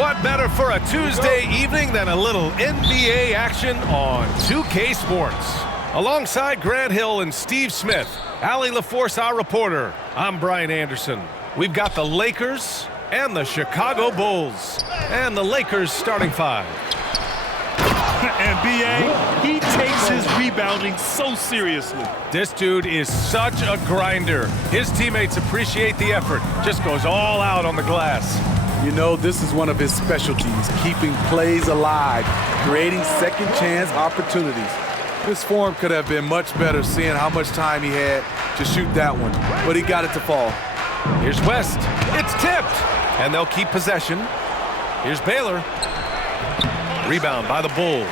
What better for a Tuesday evening than a little NBA action on 2K Sports? Alongside Grant Hill and Steve Smith, Allie LaForce, our reporter, I'm Brian Anderson. We've got the Lakers and the Chicago Bulls. And the Lakers starting five. And B.A., he takes his rebounding so seriously. This dude is such a grinder. His teammates appreciate the effort. Just goes all out on the glass. You know, this is one of his specialties, keeping plays alive, creating second chance opportunities. His form could have been much better seeing how much time he had to shoot that one, but he got it to fall. Here's West. It's tipped, and they'll keep possession. Here's Baylor. Rebound by the Bulls.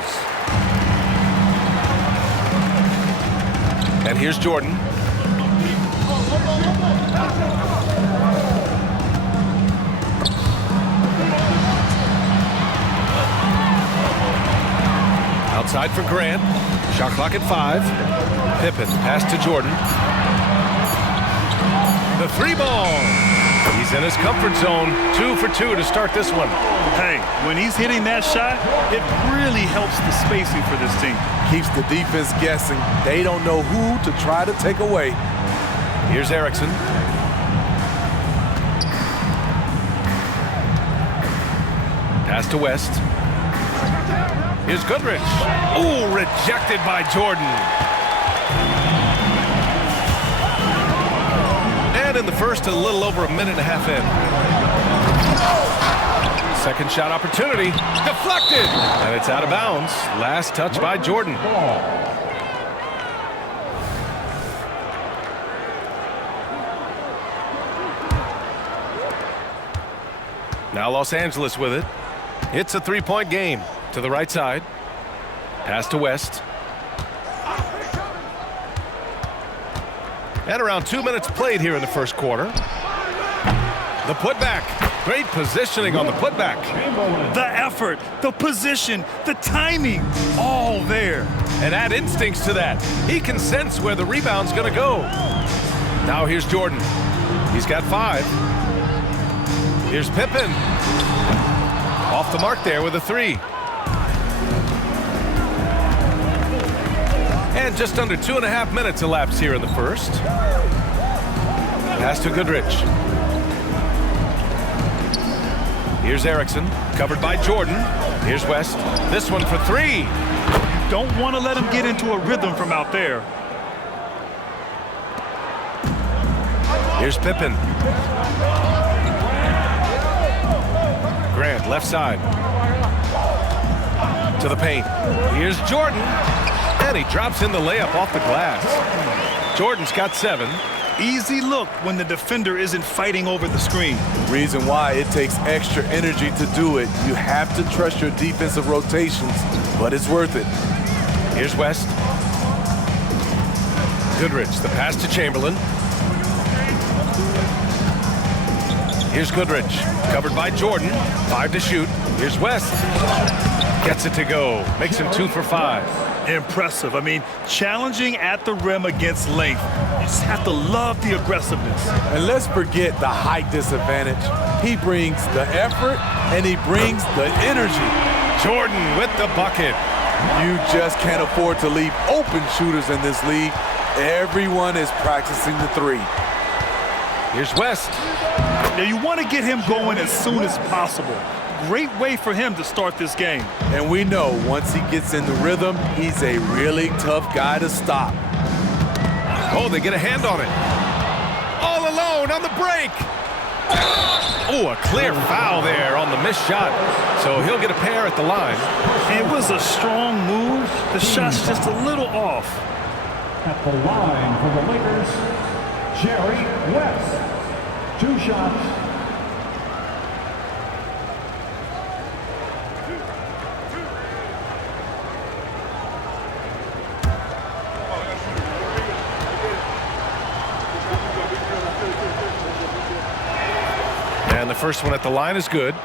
And here's Jordan. Outside for Grant. Shot clock at 5. Pippen pass to Jordan. The three ball. He's in his comfort zone. 2 for 2 to start this one. Hey, when he's hitting that shot, it really helps the spacing for this team. Keeps the defense guessing. They don't know who to try to take away. Here's Erickson. Pass to West. Here's Goodrich. Ooh, rejected by Jordan. And in the first, a little over a minute and a half in. Second shot opportunity. Deflected. And it's out of bounds. Last touch by Jordan. Now Los Angeles with it. It's a three-point game. To the right side. Pass to West. And around 2 minutes played here in the first quarter. The putback. Great positioning on the putback. The effort, the position, the timing, all there. And add instincts to that. He can sense where the rebound's going to go. Now here's Jordan. He's got 5. Here's Pippen. Off the mark there with a 3. And just under 2.5 minutes elapsed here in the first. Pass to Goodrich. Here's Erickson, covered by Jordan. Here's West. This one for 3. You don't want to let him get into a rhythm from out there. Here's Pippen. Grant, left side. To the paint. Here's Jordan. And he drops in the layup off the glass. Jordan's got 7. Easy look when the defender isn't fighting over the screen. Reason why it takes extra energy to do it. You have to trust your defensive rotations, but it's worth it. Here's West. Goodrich, the pass to Chamberlain. Here's Goodrich, covered by Jordan. 5 to shoot. Here's West. Gets it to go. Makes him 2 for 5. Impressive. I mean, challenging at the rim against length. You just have to love the aggressiveness. And let's forget the height disadvantage. He brings the effort, and he brings the energy. Jordan with the bucket. You just can't afford to leave open shooters in this league. Everyone is practicing the 3. Here's West. Now, you want to get him going as soon as possible. Great way for him to start this game. And we know once he gets in the rhythm, he's a really tough guy to stop. Oh, they get a hand on it. All alone on the break. Oh, a clear foul there on the missed shot. So he'll get a pair at the line. It was a strong move. The shot's just a little off. At the line for the Lakers, Jerry West. 2 shots. And the first one at the line is good.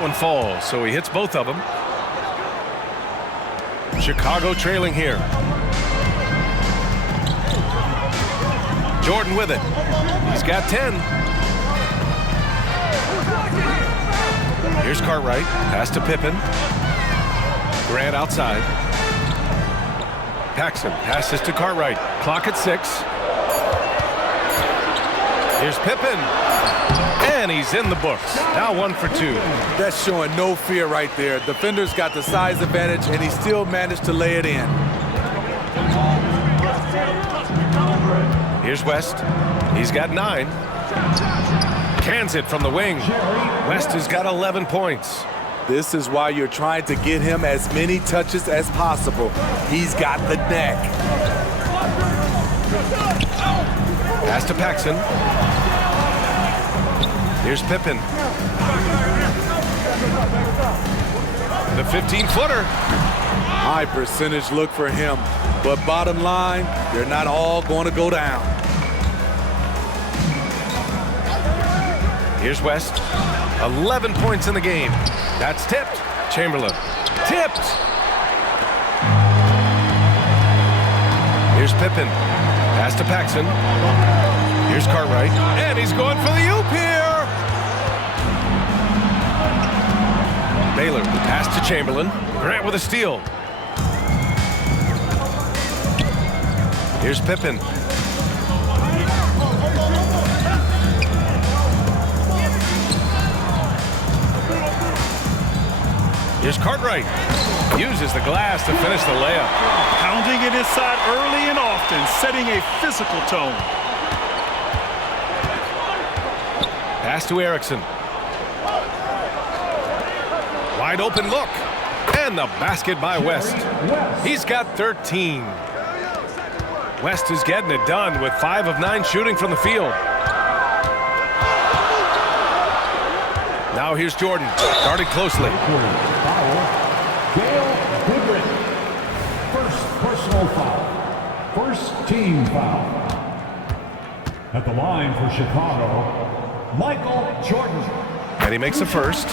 that one falls, so he hits both of them. Chicago trailing here. Jordan with it. He's got 10. Here's Cartwright. Pass to Pippen. Grant outside. Paxson passes to Cartwright. Clock at 6. Here's Pippen. And he's in the books. Now 1 for 2. That's showing no fear right there. Defender's got the size advantage, and he still managed to lay it in. Here's West. He's got 9. Cans it from the wing. West has got 11 points. This is why you're trying to get him as many touches as possible. He's got the neck. Pass to Paxson. Here's Pippen. The 15-footer. High percentage look for him. But bottom line, they're not all going to go down. Here's West. 11 points in the game. That's tipped. Chamberlain. Tipped. Here's Pippen. Pass to Paxson. Here's Cartwright. And he's going for the oop here. Baylor. Pass to Chamberlain. Grant with a steal. Here's Pippen. Here's Cartwright. Uses the glass to finish the layup. Pounding it inside early and often, setting a physical tone. Pass to Erickson. Wide open look. And the basket by West. He's got 13. West is getting it done with 5 of 9 shooting from the field. Now here's Jordan. Guarded closely. First personal foul. First team foul. At the line for Chicago, Michael Jordan. And he makes a first.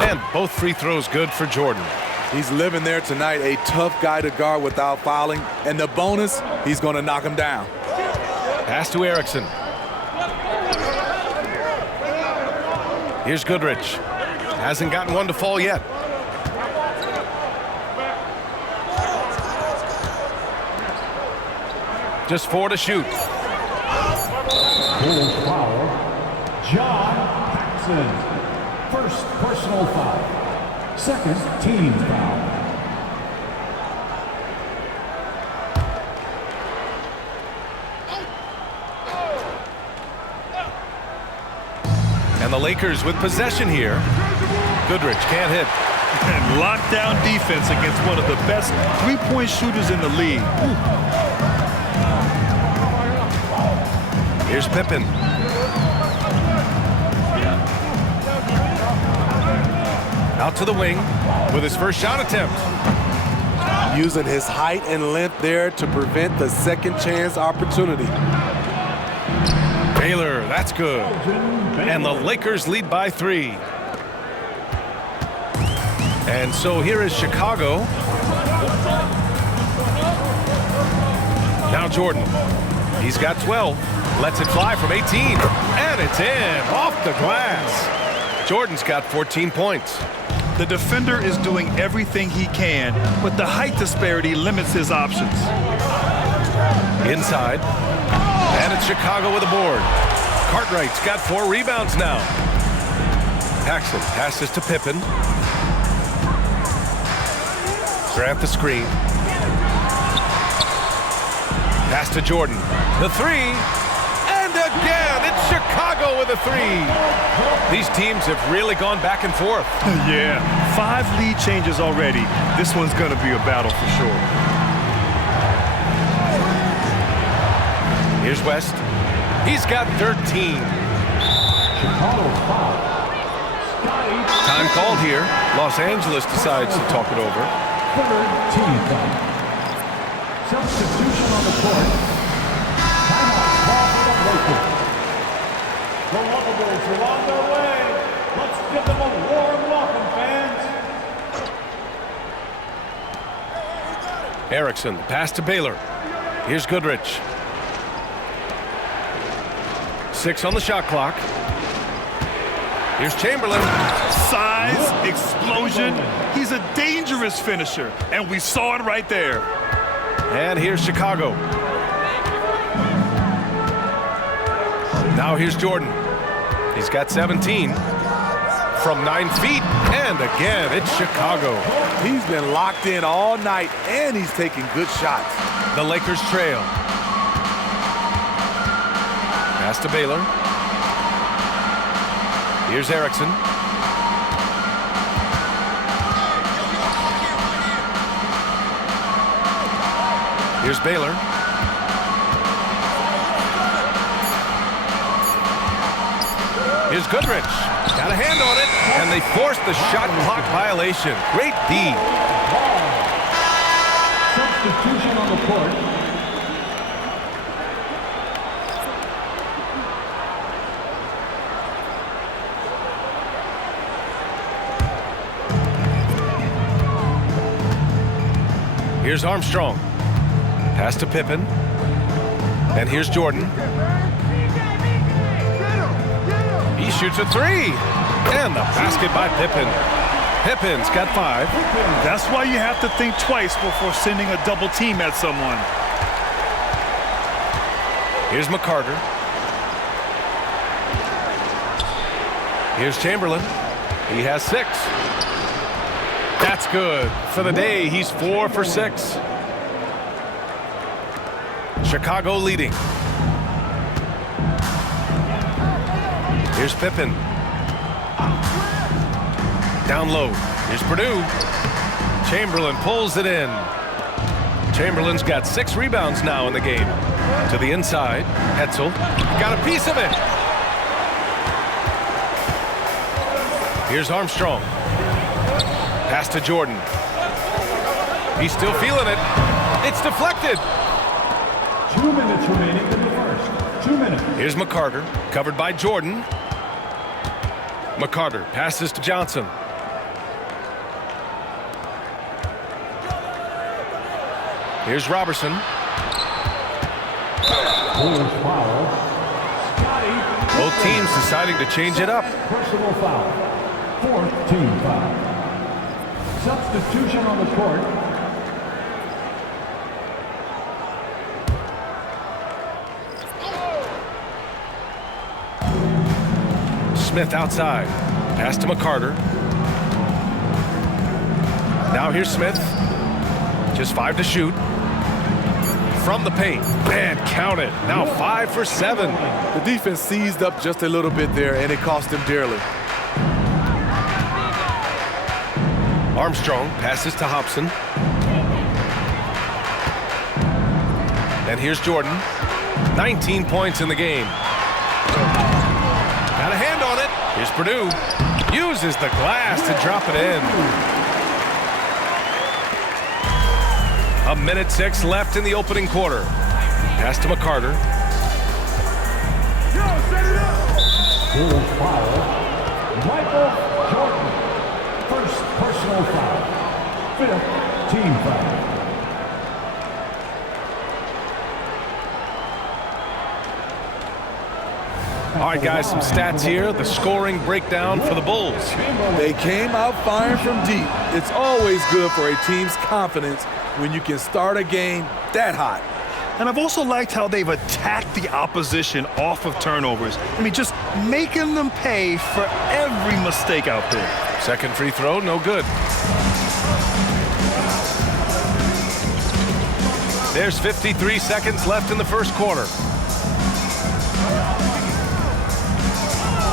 And both free throws good for Jordan. He's living there tonight, a tough guy to guard without fouling. And the bonus, he's going to knock him down. Pass to Erickson. Here's Goodrich. Hasn't gotten one to fall yet. Just 4 to shoot. Full foul. John Paxson. First personal foul. Second team foul. And the Lakers with possession here. Goodrich can't hit. And lockdown defense against one of the best three-point shooters in the league. Here's Pippen. Out to the wing with his first shot attempt. Using his height and length there to prevent the second chance opportunity. Baylor, that's good. And the Lakers lead by 3. And so here is Chicago. Now Jordan. He's got 12. Lets it fly from 18. And it's in. Off the glass. Jordan's got 14 points. The defender is doing everything he can, but the height disparity limits his options. Inside. And it's Chicago with a board. Cartwright's got 4 rebounds now. Paxson passes to Pippen. Grant the screen. Pass to Jordan. The 3. And again, it's Chicago with a 3. These teams have really gone back and forth. Yeah, 5 lead changes already. This one's going to be a battle for sure. Here's West. He's got 13. Chicago foul. Scotty. Time called here. Los Angeles decides to talk it over. Third team foul. Substitution on the court. Timeout call for the Lakers. The Lavables are on their way. Let's give them a warm welcome, fans. Erickson, pass to Baylor. Here's Goodrich. 6 on the shot clock. Here's Chamberlain. Size, explosion. He's a dangerous finisher, and we saw it right there. And here's Chicago. Now here's Jordan. He's got 17 from 9 feet. And again, it's Chicago. He's been locked in all night, and he's taking good shots. The Lakers trail. Pass to Baylor. Here's Erickson. Here's Baylor. Here's Goodrich. Got a hand on it, and they forced the shot clock violation. Great D. Substitution on the court. Here's Armstrong. Pass to Pippen. And here's Jordan. He shoots a 3. And the basket by Pippen. Pippen's got 5. That's why you have to think twice before sending a double team at someone. Here's McCarter. Here's Chamberlain. He has 6. That's good. For the day, he's 4 for 6. Chicago leading. Here's Pippen. Down low. Here's Purdue. Chamberlain pulls it in. Chamberlain's got 6 rebounds now in the game. To the inside. Hetzel got a piece of it. Here's Armstrong. Pass to Jordan. He's still feeling it. It's deflected. 2 minutes remaining in the first. 2 minutes. Here's McCarter, covered by Jordan. McCarter passes to Johnson. Here's Robertson. Fourth foul. Scotty. Both teams deciding to change it up. Personal foul. Fourth team foul. Substitution on the court. Smith outside. Pass to McCarter. Now here's Smith. Just 5 to shoot. From the paint. And count it. Now 5 for 7. The defense seized up just a little bit there, and it cost him dearly. Armstrong passes to Hobson. And here's Jordan. 19 points in the game. Got a hand on it. Here's Purdue. Uses the glass to drop it in. 1:06 left in the opening quarter. Pass to McCarter. Fourth foul. Michael Jordan. First personal foul. Fifth team foul. All right, guys, some stats here. The scoring breakdown for the Bulls. They came out firing from deep. It's always good for a team's confidence when you can start a game that hot. And I've also liked how they've attacked the opposition off of turnovers. I mean, just making them pay for every mistake out there. Second free throw, no good. There's 53 seconds left in the first quarter.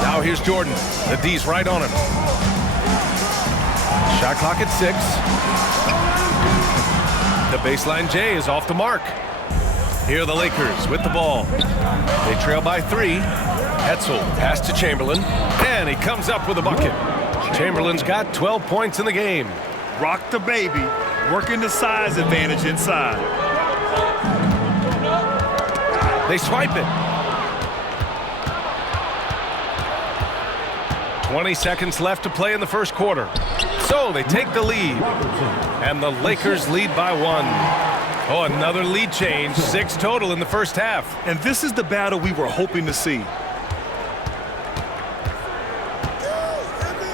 Now here's Jordan. The D's right on him. Shot clock at 6. The baseline J is off the mark. Here are the Lakers with the ball. They trail by 3. Hetzel pass to Chamberlain, and he comes up with a bucket. Chamberlain's got 12 points in the game. Rock the baby, working the size advantage inside. They swipe it. 20 seconds left to play in the first quarter. So they take the lead, and the Lakers lead by 1. Oh, another lead change, 6 total in the first half. And this is the battle we were hoping to see.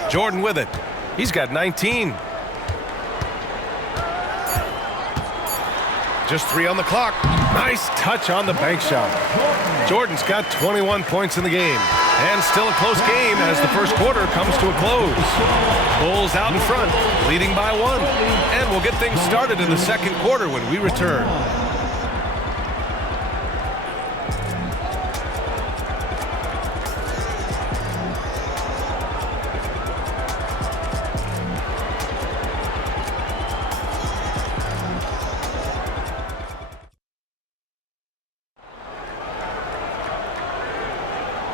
Jordan with it. He's got 19. Just 3 on the clock. Nice touch on the bank shot. Jordan's got 21 points in the game. And still a close game as the first quarter comes to a close. Bulls out in front, leading by 1. And we'll get things started in the second quarter when we return.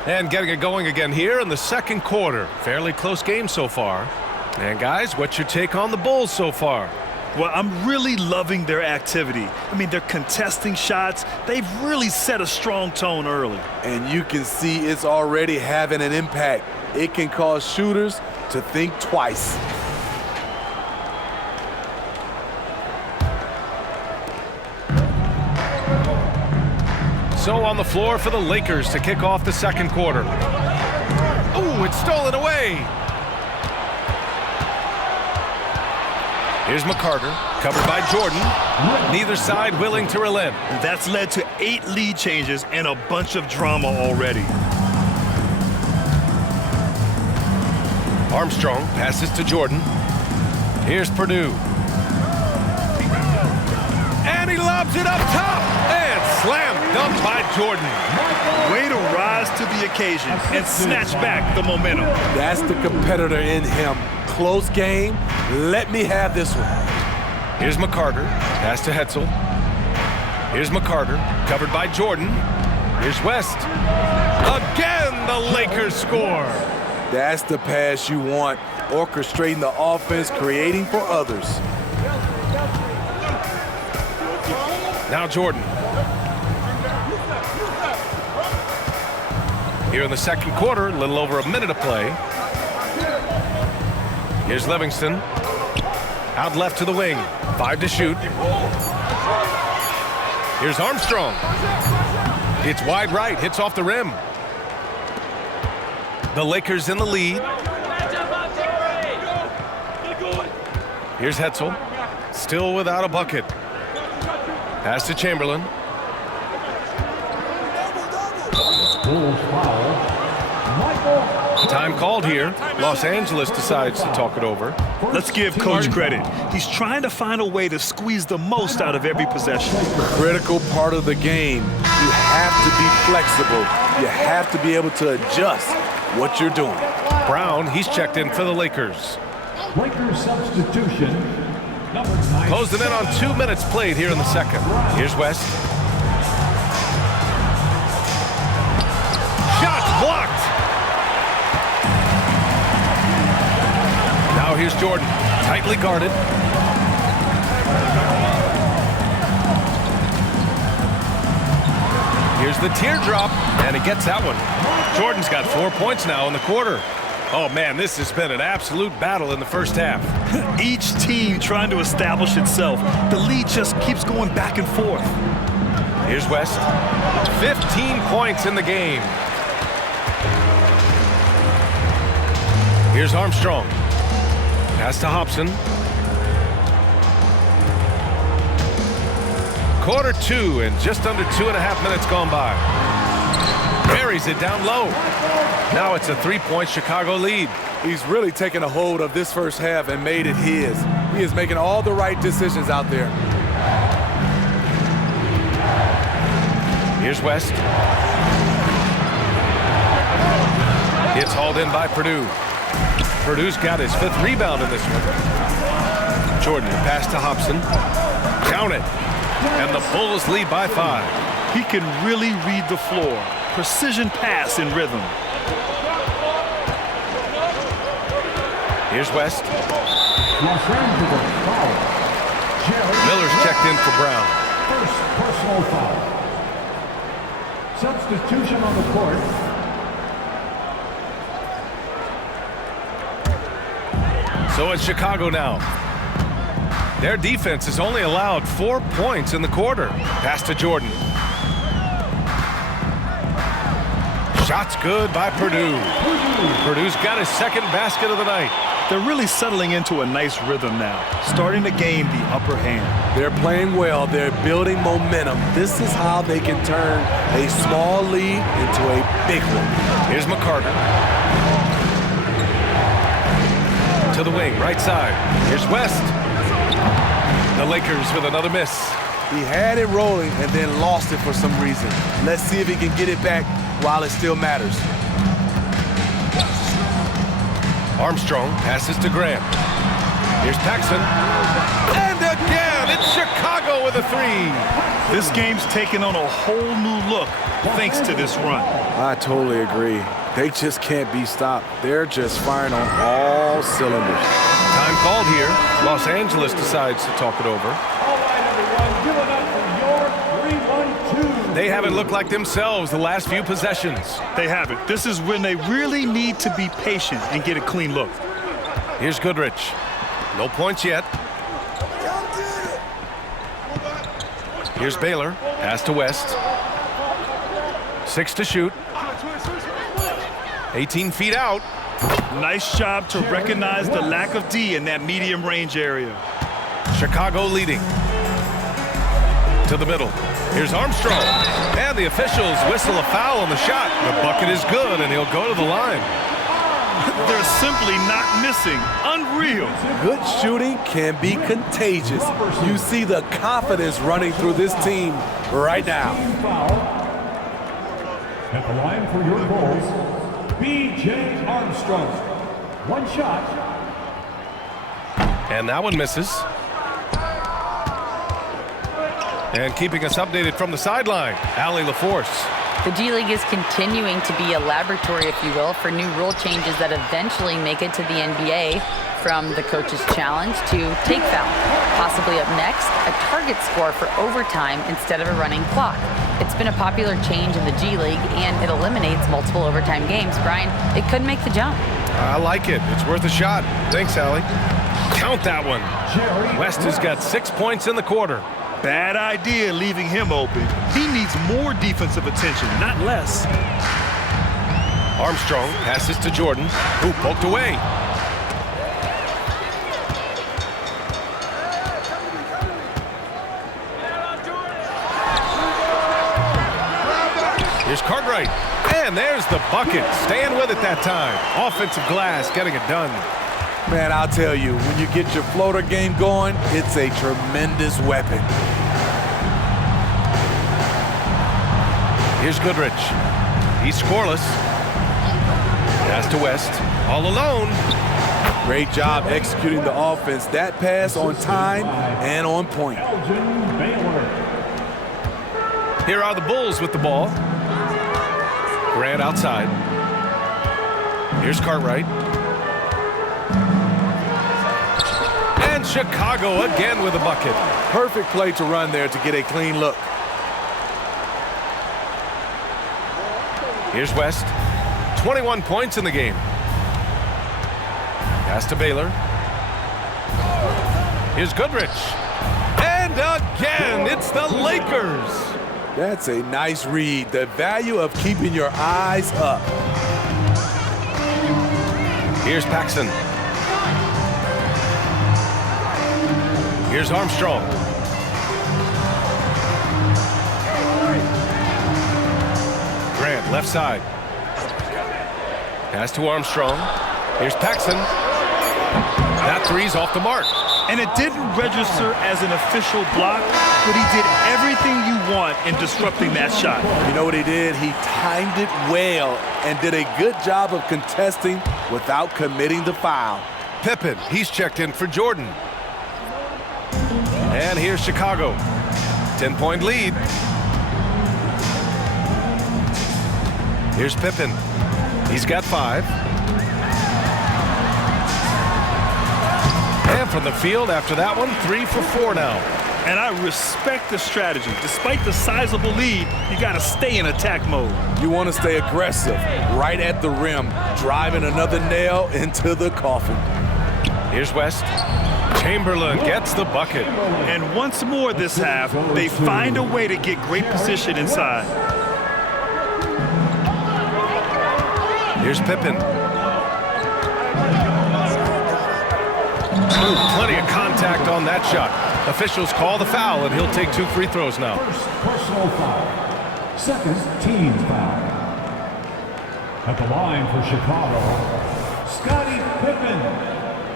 And getting it going again here in the second quarter. Fairly close game so far. And guys, what's your take on the Bulls so far? Well, I'm really loving their activity. I mean, they're contesting shots. They've really set a strong tone early. And you can see it's already having an impact. It can cause shooters to think twice. So on the floor for the Lakers to kick off the second quarter. Oh, it's stolen away. Here's McCarter, covered by Jordan. Neither side willing to relent. And that's led to 8 lead changes and a bunch of drama already. Armstrong passes to Jordan. Here's Purdue. And he lobs it up top. And slam dunked by Jordan. Way to rise to the occasion and snatch back the momentum. That's the competitor in him. Close game. Let me have this one. Here's McCarter. Pass to Hetzel. Here's McCarter. Covered by Jordan. Here's West. Again, the Lakers score. That's the pass you want. Orchestrating the offense, creating for others. Now Jordan. Here in the second quarter, a little over a minute of play. Here's Livingston. Out left to the wing. 5 to shoot. Here's Armstrong. It's wide right, hits off the rim. The Lakers in the lead. Here's Hetzel. Still without a bucket. Pass to Chamberlain. Bulls foul. Michael. Time called here. Los Angeles decides to talk it over. Let's give Coach credit. He's trying to find a way to squeeze the most out of every possession. Critical part of the game. You have to be flexible. You have to be able to adjust what you're doing. Brown, he's checked in for the Lakers. Lakers substitution. Number 9. Closing in on 2 minutes played here in the second. Here's West. Shot blocked. Now here's Jordan, tightly guarded. Here's the teardrop, and he gets that one. Jordan's got 4 points now in the quarter. Oh, man, this has been an absolute battle in the first half. Each team trying to establish itself. The lead just keeps going back and forth. Here's West. 15 points in the game. Here's Armstrong. Pass to Hobson. Quarter 2 and just under 2.5 minutes gone by. Buries it down low. Now it's a 3-point Chicago lead. He's really taken a hold of this first half and made it his. He is making all the right decisions out there. Here's West. It's hauled in by Purdue. Purdue's got his 5th rebound in this one. Jordan pass to Hobson. Count it. And the Bulls lead by 5. He can really read the floor. Precision pass in rhythm. Here's West. Los Angeles foul. Miller's checked in for Brown. First personal foul. Substitution on the court. So it's Chicago now. Their defense has only allowed 4 points in the quarter. Pass to Jordan. Shot's good by Purdue. Purdue's got his second basket of the night. They're really settling into a nice rhythm now, starting to gain the upper hand. They're playing well. They're building momentum. This is how they can turn a small lead into a big one. Here's McCarter. To the wing, right side. Here's West. The Lakers with another miss. He had it rolling and then lost it for some reason. Let's see if he can get it back while it still matters. Armstrong passes to Grant. Here's Paxson. And again, it's Chicago with a three. This game's taken on a whole new look thanks to this run. I totally agree. They just can't be stopped. They're just firing on all cylinders. Time called here. Los Angeles decides to talk it over. All right, everyone, give it up for your 3-1-2. They haven't looked like themselves the last few possessions. They haven't. This is when they really need to be patient and get a clean look. Here's Goodrich. No points yet. Here's Baylor. Pass to West. 6 to shoot. 18 feet out. Nice job to recognize the lack of D in that medium range area. Chicago leading. To the middle. Here's Armstrong. And the officials whistle a foul on the shot. The bucket is good, and he'll go to the line. They're simply not missing. Unreal. Good shooting can be contagious. You see the confidence running through this team right now. Foul. At the line for your goals, B.J. Armstrong. One shot. And that one misses. And keeping us updated from the sideline, Allie LaForce. The G League is continuing to be a laboratory, if you will, for new rule changes that eventually make it to the NBA, from the coach's challenge to take foul. Possibly up next, a target score for overtime instead of a running clock. It's been a popular change in the G League, and it eliminates multiple overtime games. Brian, it could make the jump. I like it. It's worth a shot. Thanks, Allie. Count that one. West has got 6 points in the quarter. Bad idea leaving him open. He needs more defensive attention, not less. Armstrong passes to Jordan, who poked away. Here's Cartwright. And there's the bucket. Staying with it that time. Offensive glass getting it done. Man, I'll tell you, when you get your floater game going, it's a tremendous weapon. Here's Goodrich. He's scoreless. Pass to West. All alone. Great job executing the offense. That pass on time and on point. Here are the Bulls with the ball. Grant outside. Here's Cartwright. And Chicago again with a bucket. Perfect play to run there to get a clean look. Here's West. 21 points in the game. Pass to Baylor. Here's Goodrich. And again, it's the Lakers. That's a nice read. The value of keeping your eyes up. Here's Paxson. Here's Armstrong. Grant, left side. Pass to Armstrong. Here's Paxson. That three's off the mark. And it didn't register as an official block, but he did everything you want in disrupting that shot. You know what he did? He timed it well and did a good job of contesting without committing the foul. Pippen, he's checked in for Jordan. And here's Chicago. 10-point lead. Here's Pippen. He's got 5. And from the field after that one, 3 for 4 now. And I respect the strategy. Despite the sizable lead, you got to stay in attack mode. You want to stay aggressive, right at the rim, driving another nail into the coffin. Here's West. Chamberlain gets the bucket. And once more this half, they find a way to get great position inside. Here's Pippen. Ooh, plenty of contact on that shot. Officials call the foul, and he'll take 2 free throws now. First personal foul. Second team foul. At the line for Chicago, Scottie Pippen.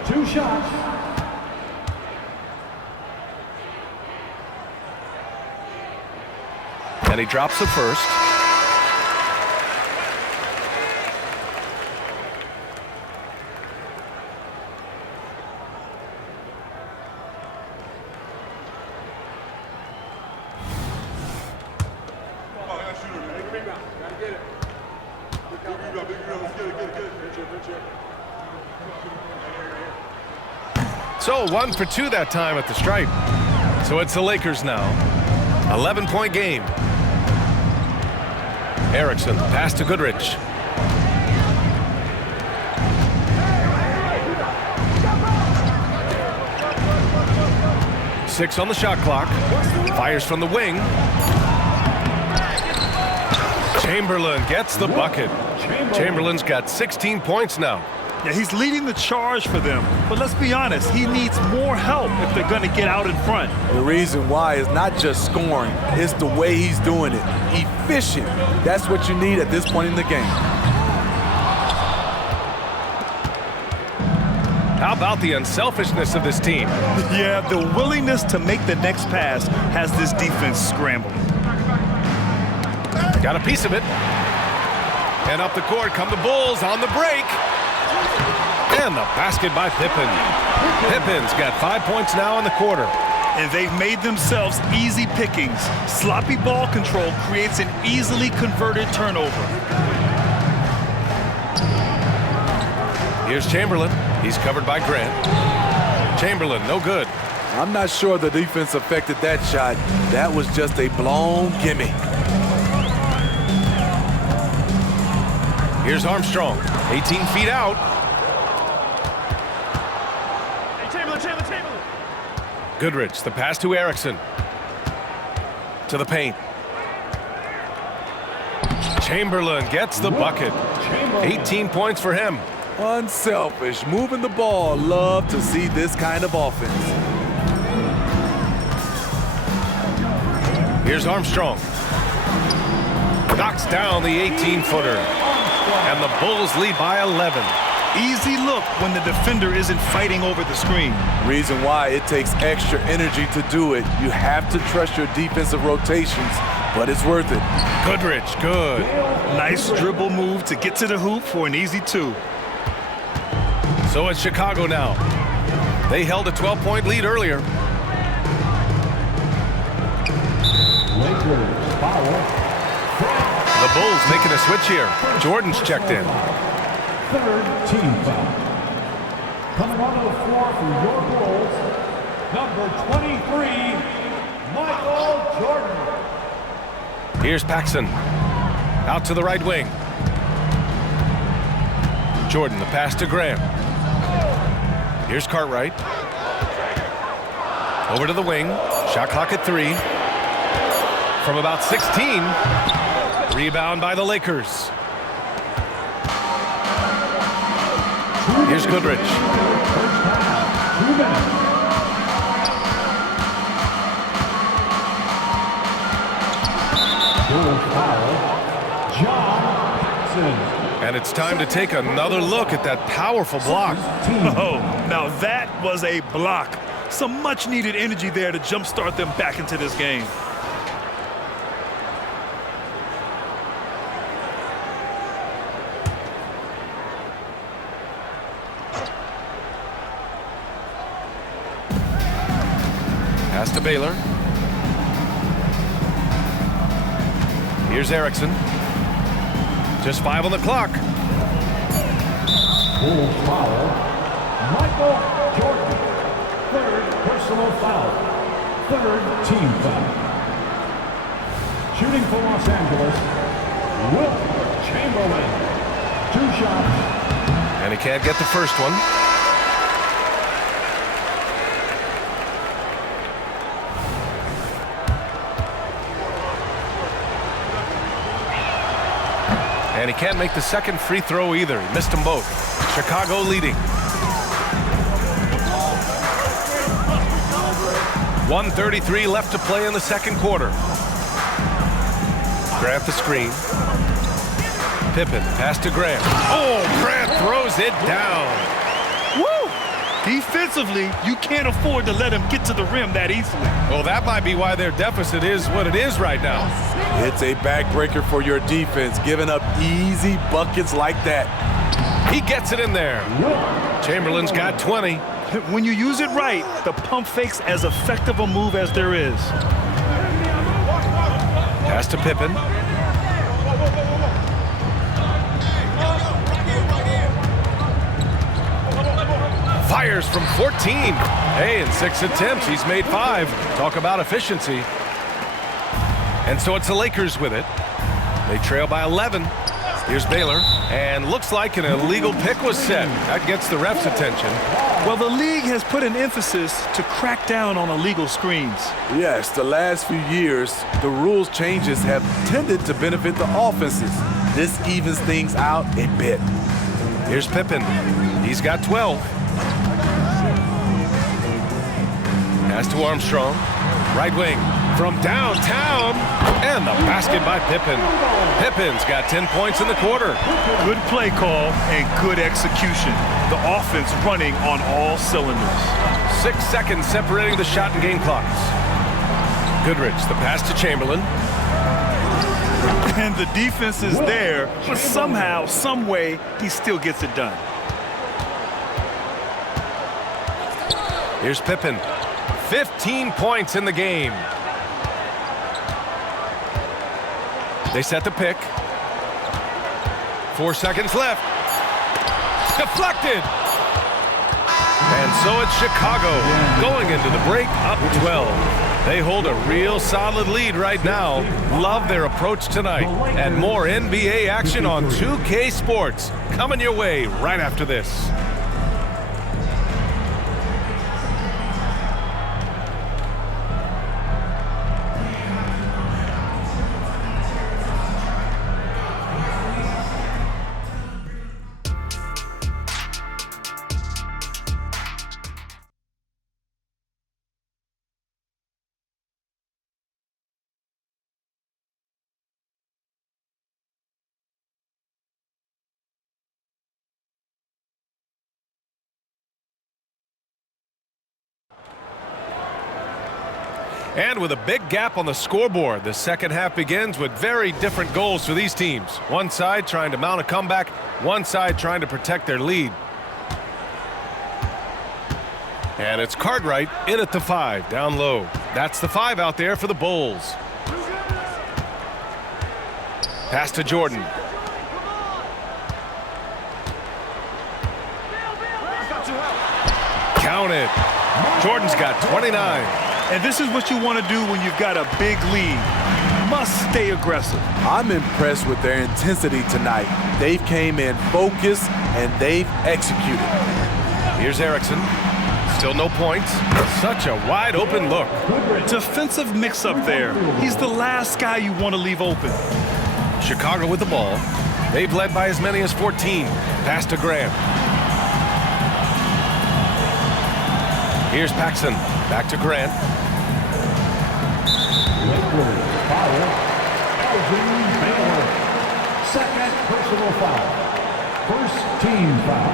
2 shots. And he drops the first. So 1 for 2 that time at the stripe. So it's the Lakers now. 11-point game. Erickson, pass to Goodrich. Six on the shot clock. Fires from the wing. Chamberlain gets the bucket. Chamberlain's got 16 points now. Yeah, he's leading the charge for them. But let's be honest, he needs more help if they're going to get out in front. The reason why is not just scoring, it's the way he's doing it. Efficient. That's what you need at this point in the game. How about the unselfishness of this team? Yeah, the willingness to make the next pass has this defense scrambling. Got a piece of it. And up the court come the Bulls on the break. And the basket by Pippen. Pippen's got 5 points now in the quarter. And they've made themselves easy pickings. Sloppy ball control creates an easily converted turnover. Here's Chamberlain. He's covered by Grant. Chamberlain, no good. I'm not sure the defense affected that shot. That was just a blown gimme. Here's Armstrong, 18 feet out. Goodrich, the pass to Erickson. To the paint. Chamberlain gets the bucket. 18 points for him. Unselfish, moving the ball. Love to see this kind of offense. Here's Armstrong. Knocks down the 18-footer. And the Bulls lead by 11. Easy look when the defender isn't fighting over the screen. Reason why it takes extra energy to do it. You have to trust your defensive rotations, but it's worth it. Goodrich, good. Nice dribble move to get to the hoop for an easy 2. So it's Chicago now. They held a 12-point lead earlier. Lakers foul. The Bulls making a switch here. Jordan's checked in. Third team foul. Coming onto the floor for your Bulls, number 23, Michael Jordan. Here's Paxson. Out to the right wing. Jordan, the pass to Graham. Here's Cartwright. Over to the wing. Shot clock at 3. From about 16. Rebound by the Lakers. Here's Goodrich. And it's time to take another look at that powerful block. Oh, now that was a block. Some much needed energy there to jumpstart them back into this game. Pass to Baylor. Here's Erickson. Just 5 on the clock. Full foul. Michael Jordan. Third personal foul. Third team foul. Shooting for Los Angeles, Wilt Chamberlain. 2 shots. And he can't get the first one. And he can't make the second free throw either. He missed them both. Chicago leading. 1:33 left to play in the second quarter. Grant the screen. Pippen, pass to Grant. Oh, Grant throws it down. Woo! Defensively, you can't afford to let him get to the rim that easily. Well, that might be why their deficit is what it is right now. It's a backbreaker for your defense, giving up easy buckets like that. He gets it in there. Chamberlain's got 20. When you use it right, the pump fake's as effective a move as there is. Pass to Pippen. Fires from 14. Hey, in 6 attempts, he's made 5. Talk about efficiency. And so it's the Lakers with it. They trail by 11. Here's Baylor. And looks like an illegal pick was set. That gets the ref's attention. Well, the league has put an emphasis to crack down on illegal screens. Yes, the last few years, the rules changes have tended to benefit the offenses. This evens things out a bit. Here's Pippen. He's got 12. Pass to Armstrong. Right wing from downtown. And the basket by Pippen. Pippen's got 10 points in the quarter. Good play call and good execution. The offense running on all cylinders. 6 seconds separating the shot and game clocks. Goodrich, the pass to Chamberlain. And the defense is there, but somehow, some way, he still gets it done. Here's Pippen. 15 points in the game. They set the pick. 4 seconds left. Deflected. And so it's Chicago going into the break up 12. They hold a real solid lead right now. Love their approach tonight. And more NBA action on 2K Sports coming your way right after this. And with a big gap on the scoreboard, the second half begins with very different goals for these teams. One side trying to mount a comeback, one side trying to protect their lead. And it's Cartwright in at the 5, down low. That's the 5 out there for the Bulls. Pass to Jordan. Count it. Jordan's got 29. And this is what you want to do when you've got a big lead. You must stay aggressive. I'm impressed with their intensity tonight. They've came in focused and they've executed. Here's Erickson. Still no points. Such a wide open look. Defensive mix-up there. He's the last guy you want to leave open. Chicago with the ball. They've led by as many as 14. Pass to Graham. Here's Paxson. Back to Grant. Foul. Baylor. Second personal foul. First team foul.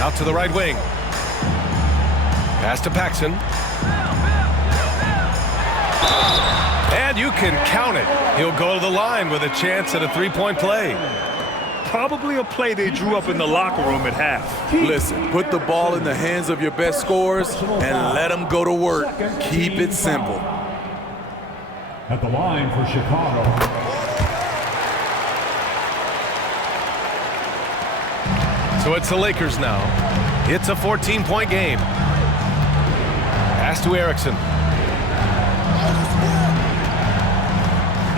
Out to the right wing. Pass to Paxson. And you can count it. He'll go to the line with a chance at a three-point play. probably a play they drew up in the locker room at half. Listen, put the ball in the hands of your best scorers and let them go to work. Keep it simple. At the line for Chicago. So it's the Lakers now. It's a 14-point game. Pass to Erickson.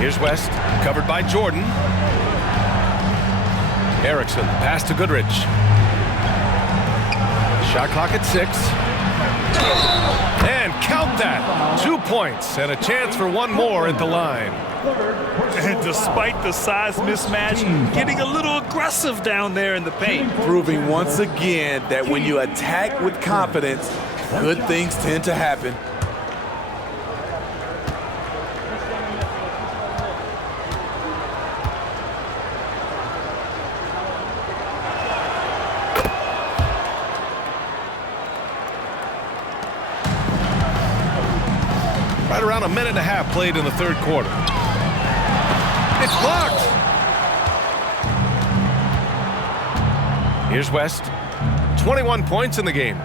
Here's West, covered by Jordan. Erickson, pass to Goodrich. Shot clock at 6. And count that. 2 points and a chance for one more at the line. And despite the size mismatch, getting a little aggressive down there in the paint. Proving once again that when you attack with confidence, good things tend to happen. Right around a minute and a half played in the third quarter. It's blocked. Here's West. 21 points in the game.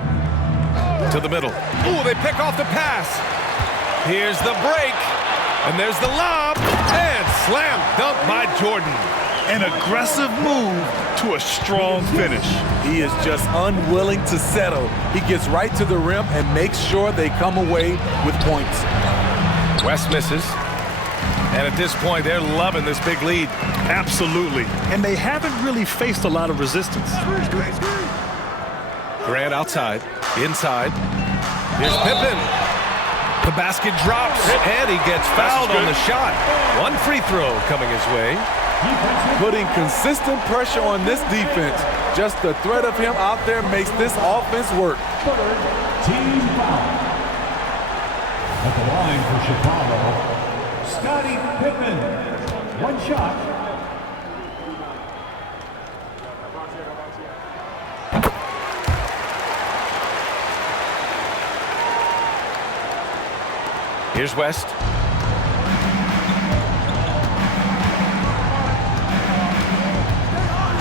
To the middle. Ooh, they pick off the pass. Here's the break. And there's the lob. And slam dunk by Jordan. An aggressive move to a strong finish. He is just unwilling to settle. He gets right to the rim and makes sure they come away with points. West misses. And at this point, they're loving this big lead. Absolutely. And they haven't really faced a lot of resistance. Grant outside. Inside. Here's Pippen. The basket drops. And he gets fouled on the shot. One free throw coming his way. Putting consistent pressure on this defense. Just the threat of him out there makes this offense work. Team foul. At the line for Chicago, Scottie Pippen. One shot. Here's West.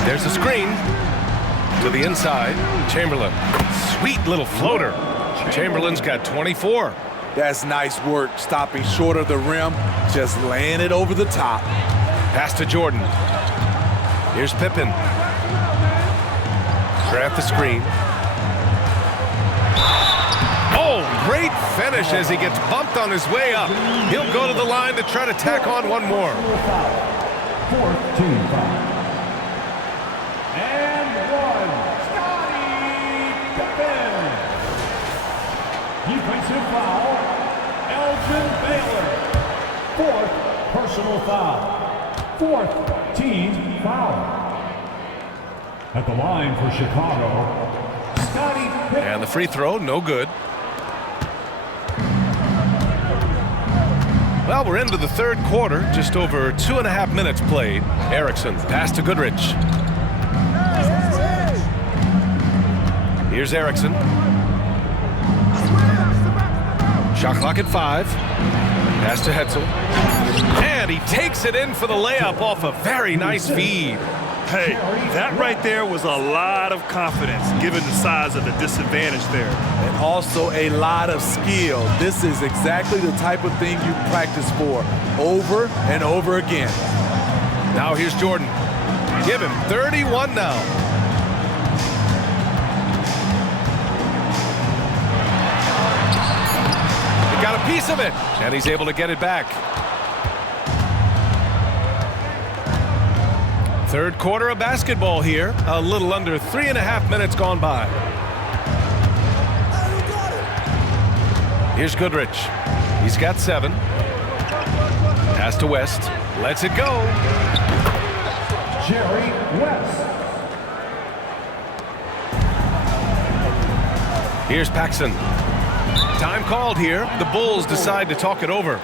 There's a screen to the inside. Chamberlain. Sweet little floater. Chamberlain's got 24. That's nice work, stopping short of the rim, just laying it over the top. Pass to Jordan. Here's Pippen. Grab the screen. Oh, great finish as he gets bumped on his way up. He'll go to the line to try to tack on one more. Fourth team foul. And one. Scottie Pippen. Defensive foul. Elgin Baylor. Fourth personal foul. Fourth team foul. At the line for Chicago, Scottie Pippen. And the free throw, no good. Well, we're into the third quarter, just over 2.5 minutes played. Erickson, pass to Goodrich. Here's Erickson. Shot clock at 5. Pass to Hetzel. And he takes it in for the layup off a very nice feed. Hey, that right there was a lot of confidence given the size of the disadvantage there. And also a lot of skill. This is exactly the type of thing you practice for over and over again. Now here's Jordan. Give him 31 now. He got a piece of it, and he's able to get it back. Third quarter of basketball here. A little under 3.5 minutes gone by. Here's Goodrich. He's got 7. Pass to West. Lets it go. Jerry West. Here's Paxson. Time called here. The Bulls decide to talk it over.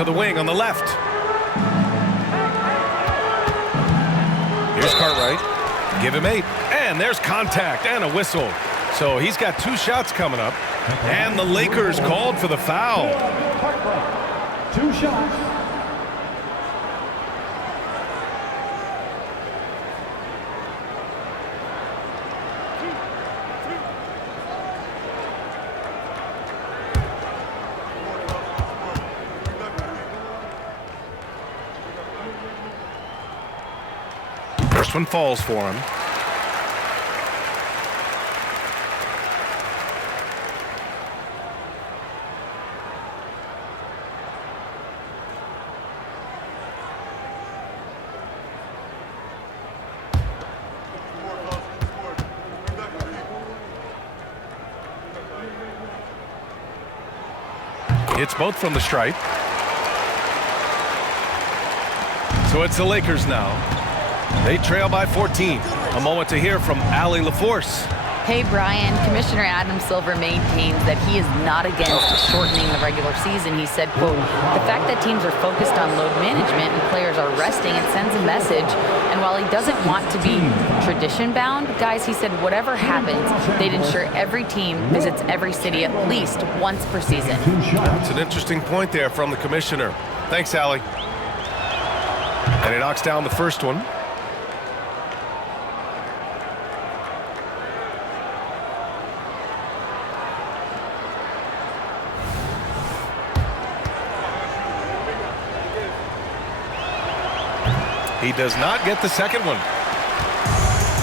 to the wing on the left. Here's Cartwright. Give him 8. And there's contact and a whistle. So he's got 2 shots coming up. And the Lakers called for the foul. 2 shots. First one falls for him. It's both from the stripe. So it's the Lakers now. They trail by 14. A moment to hear from Allie LaForce. Hey, Brian. Commissioner Adam Silver maintains that he is not against shortening the regular season. He said, quote, the fact that teams are focused on load management and players are resting, it sends a message. And while he doesn't want to be tradition-bound, guys, he said whatever happens, they'd ensure every team visits every city at least once per season. That's an interesting point there from the commissioner. Thanks, Allie. And he knocks down the first one. He does not get the second one.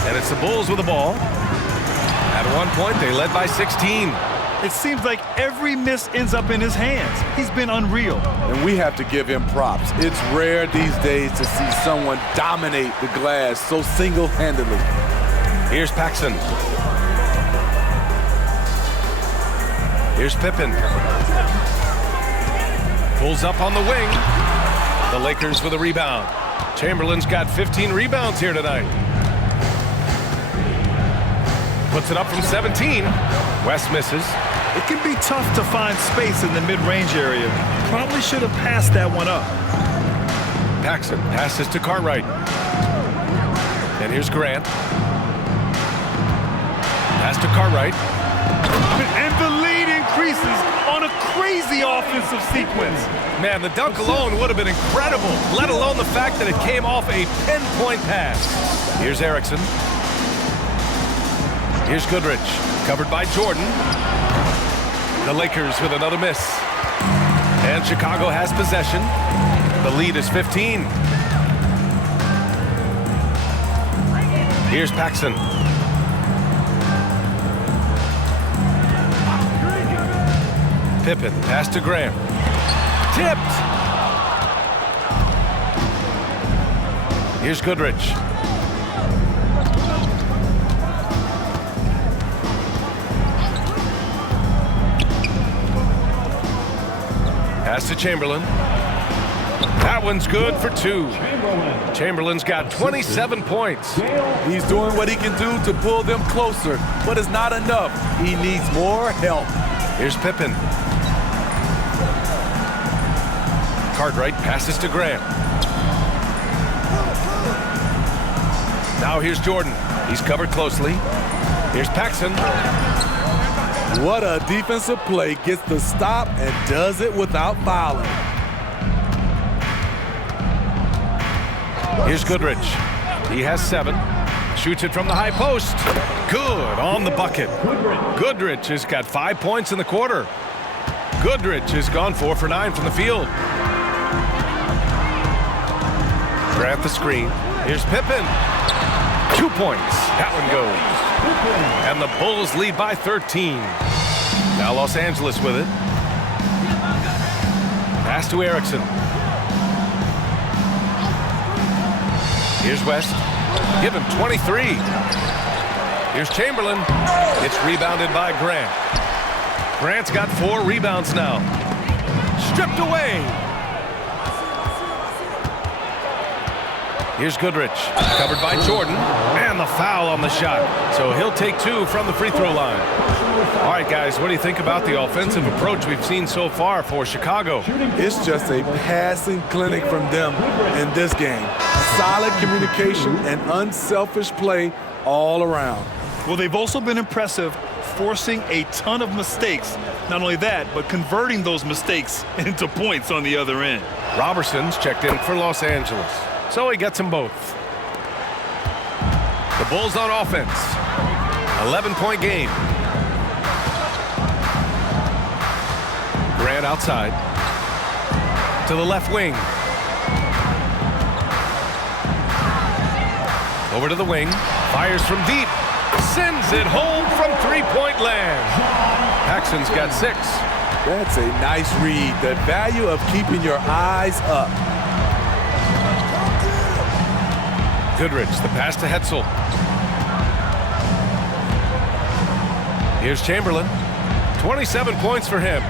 And it's the Bulls with the ball. At one point, they led by 16. It seems like every miss ends up in his hands. He's been unreal. And we have to give him props. It's rare these days to see someone dominate the glass so single-handedly. Here's Paxson. Here's Pippen. Pulls up on the wing. The Lakers with a rebound. Chamberlain's got 15 rebounds here tonight. Puts it up from 17. West misses. It can be tough to find space in the mid-range area. Probably should have passed that one up. Paxson passes to Cartwright. And here's Grant. Pass to Cartwright. And the lead increases on a crazy offensive sequence. Man, the dunk alone would have been incredible, let alone the fact that it came off a pinpoint pass. Here's Erickson. Here's Goodrich, covered by Jordan. The Lakers with another miss. And Chicago has possession. The lead is 15. Here's Paxson. Pippen, pass to Graham. Tipped. Here's Goodrich. Pass to Chamberlain. That one's good for 2. Chamberlain's got 27 points. He's doing what he can do to pull them closer, but it's not enough. He needs more help. Here's Pippen. Cartwright passes to Graham. Now here's Jordan. He's covered closely. Here's Paxson. What a defensive play. Gets the stop and does it without fouling. Here's Goodrich. He has 7. Shoots it from the high post. Good on the bucket. Goodrich has got 5 points in the quarter. Goodrich has gone 4 for 9 from the field. Grant the screen. Here's Pippen. 2 points. That one goes. And the Bulls lead by 13. Now Los Angeles with it. Pass to Erickson. Here's West. Give him 23. Here's Chamberlain. It's rebounded by Grant. Grant's got 4 rebounds now. Stripped away. Here's Goodrich, covered by Jordan, and the foul on the shot. So he'll take 2 from the free throw line. All right, guys, what do you think about the offensive approach we've seen so far for Chicago? It's just a passing clinic from them in this game. Solid communication and unselfish play all around. Well, they've also been impressive, forcing a ton of mistakes. Not only that, but converting those mistakes into points on the other end. Robertson's checked in for Los Angeles, so he gets them both. The Bulls on offense. 11-point game. Grant outside. To the left wing. Over to the wing. Fires from deep. Sends it home from three-point land. Paxson's got 6. That's a nice read. The value of keeping your eyes up. Goodrich, the pass to Hetzel. Here's Chamberlain. 27 points for him.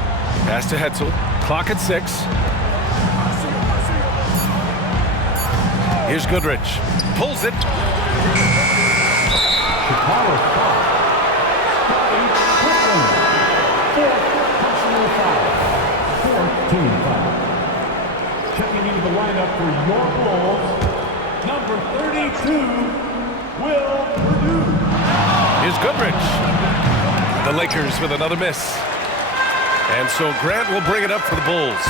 Pass to Hetzel. Clock at 6. Here's Goodrich. Pulls it. Chicago foul. Scotty Pippen. 4th personal foul. 4th team foul. Checking into the lineup for your Bulls, number 32, Will Perdue. Here's Goodrich. The Lakers with another miss. And so Grant will bring it up for the Bulls.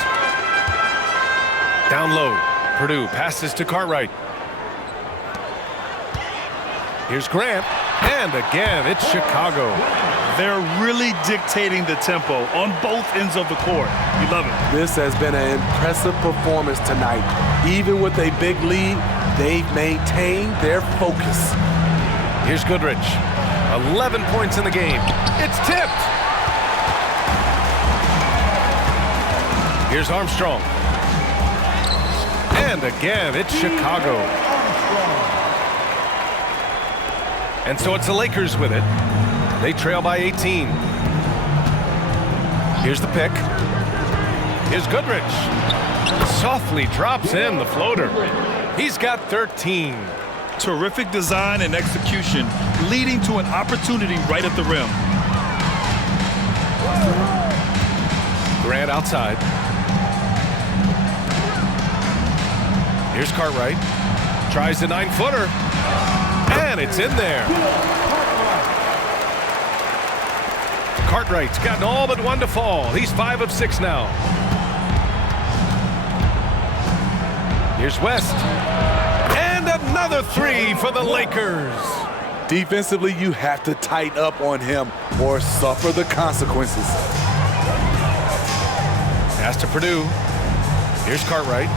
Down low. Perdue passes to Cartwright. Here's Grant. And again, it's Chicago. They're really dictating the tempo on both ends of the court. You love it. This has been an impressive performance tonight. Even with a big lead, they've maintained their focus. Here's Goodrich. 11 points in the game. It's tipped. Here's Armstrong. And again, it's Chicago. And so it's the Lakers with it. They trail by 18. Here's the pick. Here's Goodrich. Softly drops in the floater. He's got 13. Terrific design and execution, leading to an opportunity right at the rim. Grant outside. Here's Cartwright. Tries the 9-footer. And it's in there. Cartwright's gotten all but 1 to fall. He's 5 of 6 now. Here's West. And another 3 for the Lakers. Defensively, you have to tighten up on him or suffer the consequences. Pass to Perdue. Here's Cartwright.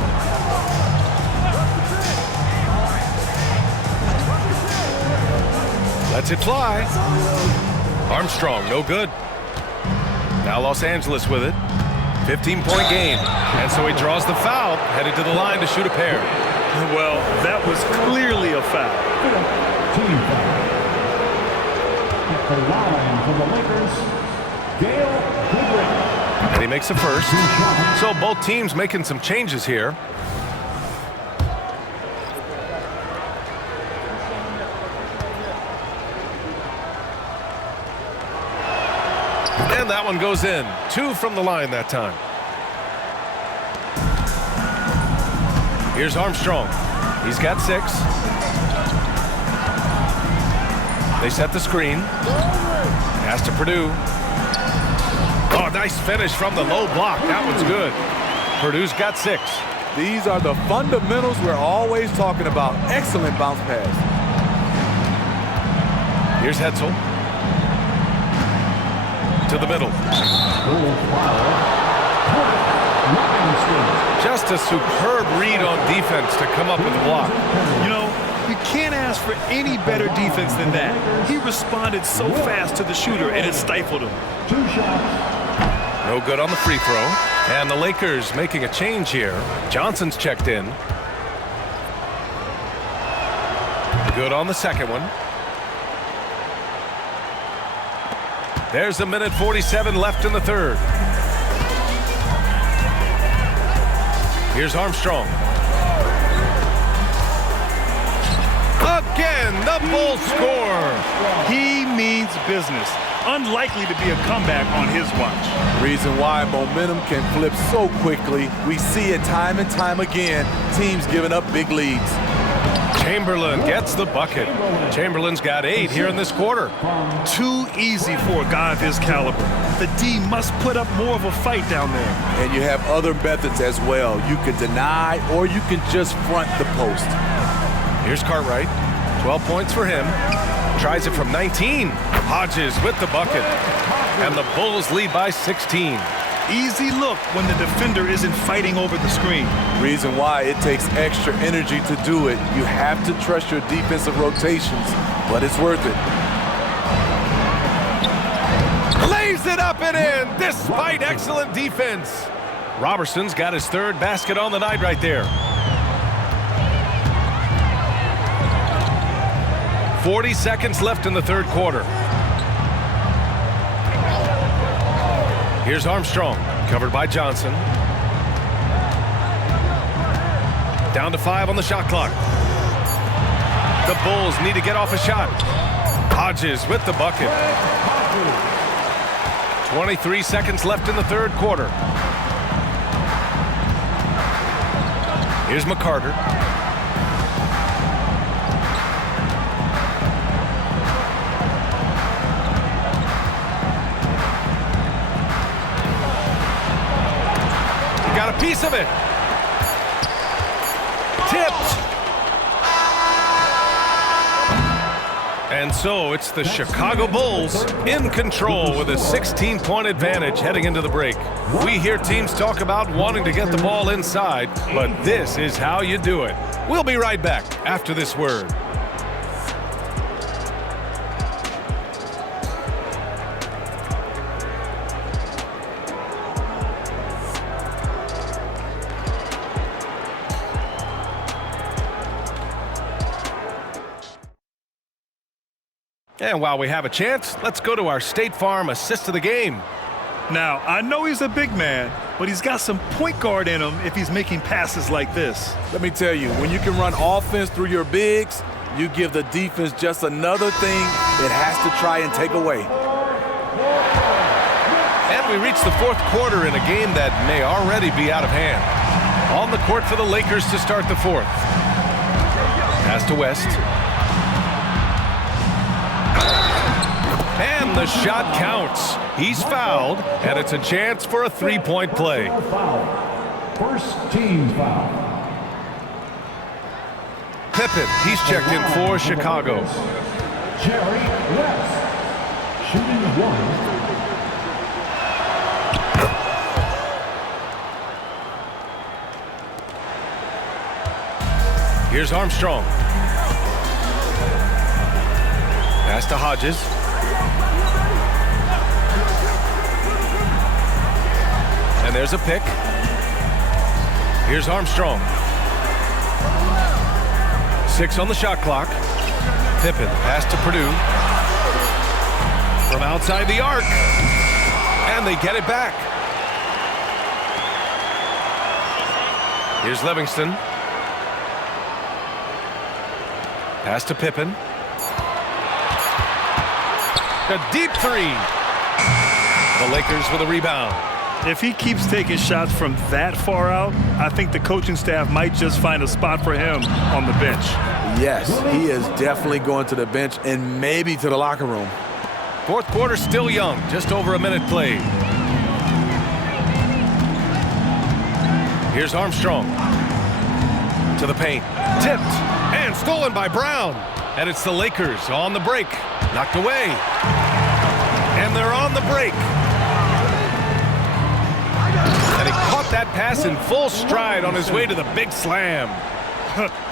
Lets it fly. Armstrong, no good. Now Los Angeles with it. 15-point game. And so he draws the foul, headed to the line to shoot a pair. Well, that was clearly a foul. Team foul. At the line for the Lakers, Gail Goodrich. And he makes a first. So both teams making some changes here. And that one goes in. 2 from the line that time. Here's Armstrong. He's got 6. They set the screen. Pass to Perdue. Oh, nice finish from the low block. That one's good. Purdue's got 6. These are the fundamentals we're always talking about. Excellent bounce pass. Here's Hetzel. To the middle. Just a superb read on defense to come up with the block. You know, you can't ask for any better defense than that. He responded so fast to the shooter, and it stifled him. 2 shots. No good on the free throw. And the Lakers making a change here. Johnson's checked in. Good on the second one. There's a minute 47 left in the third. Here's Armstrong. Again, the Bulls score. He means business. Unlikely to be a comeback on his watch. Reason why momentum can flip so quickly. We see it time and time again, teams giving up big leads. Chamberlain gets the bucket. Chamberlain's got 8 here in this quarter. Too easy for a guy of his caliber. The D must put up more of a fight down there. And you have other methods as well. You can deny or you can just front the post. Here's Cartwright. 12 points for him. Tries it from 19. Hodges with the bucket. And the Bulls lead by 16. Easy look when the defender isn't fighting over the screen. Reason why it takes extra energy to do it. You have to trust your defensive rotations, but it's worth it. Lays it up and in despite excellent defense. Robertson's got his 3rd basket on the night right there. 40 seconds left in the 3rd quarter. Here's Armstrong, covered by Johnson. Down to 5 on the shot clock. The Bulls need to get off a shot. Hodges with the bucket. 23 seconds left in the 3rd quarter. Here's McCarter. Got a piece of it. Tipped. And so it's the Chicago Bulls in control with a 16-point advantage heading into the break. We hear teams talk about wanting to get the ball inside, but this is how you do it. We'll be right back after this word. And while we have a chance, let's go to our State Farm assist of the game. Now, I know he's a big man, but he's got some point guard in him if he's making passes like this. Let me tell you, when you can run offense through your bigs, you give the defense just another thing it has to try and take away. And we reach the 4th quarter in a game that may already be out of hand. On the court for the Lakers to start the 4th. Pass to West. And the shot counts. He's fouled, and it's a chance for a 3-point play. First team foul. Pippen, he's checked in for Chicago. Jerry West, shooting 1. Here's Armstrong. Pass to Hodges. And there's a pick. Here's Armstrong. 6 on the shot clock. Pippen, pass to Purdue. From outside the arc. And they get it back. Here's Livingston. Pass to Pippen. A deep 3. The Lakers with a rebound. If he keeps taking shots from that far out, I think the coaching staff might just find a spot for him on the bench. Yes, he is definitely going to the bench and maybe to the locker room. 4th quarter still young, just over a minute played. Here's Armstrong. To the paint. Tipped and stolen by Brown. And it's the Lakers on the break. Knocked away. And they're on the break. And he caught that pass in full stride on his way to the big slam.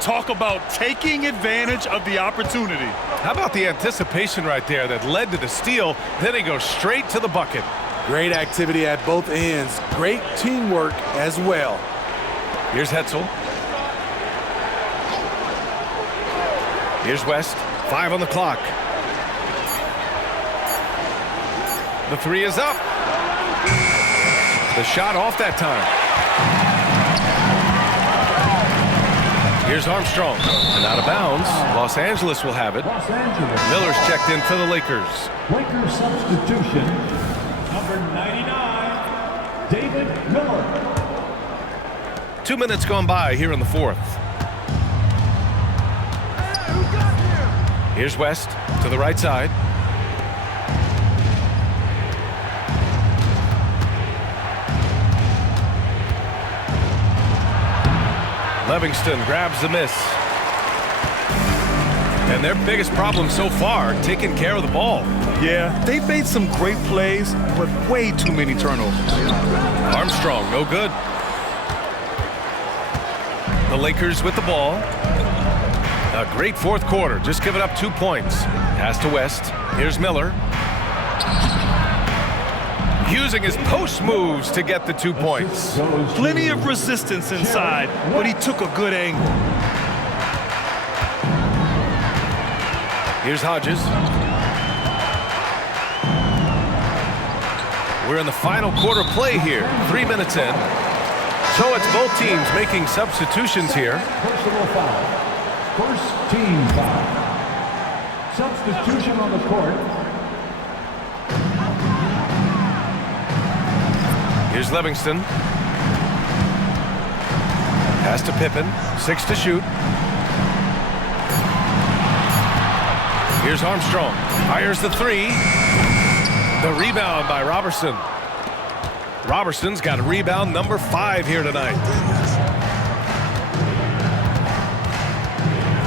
Talk about taking advantage of the opportunity. How about the anticipation right there that led to the steal? Then he goes straight to the bucket. Great activity at both ends. Great teamwork as well. Here's Hetzel. Here's West. 5 on the clock. The 3 is up. The shot off that time. Here's Armstrong. And out of bounds. Los Angeles will have it. Los Angeles. Miller's checked in for the Lakers. Lakers substitution. Number 99, David Miller. 2 minutes gone by here in the fourth. Here's West to the right side. Livingston grabs the miss. And their biggest problem so far, taking care of the ball. Yeah, they've made some great plays, but way too many turnovers. Armstrong, no good. The Lakers with the ball. A great fourth quarter, just giving up 2 points. Pass to West. Here's Miller. Using his post moves to get the 2 points. Plenty of resistance inside, but he took a good angle. Here's Hodges. We're in the final quarter play here. 3 minutes in. So it's both teams making substitutions here. Personal foul. First team foul. Substitution on the court. Here's Livingston. Pass to Pippen. 6 to shoot. Here's Armstrong. Fires the 3. The rebound by Robertson. Robertson's got a rebound number 5 here tonight.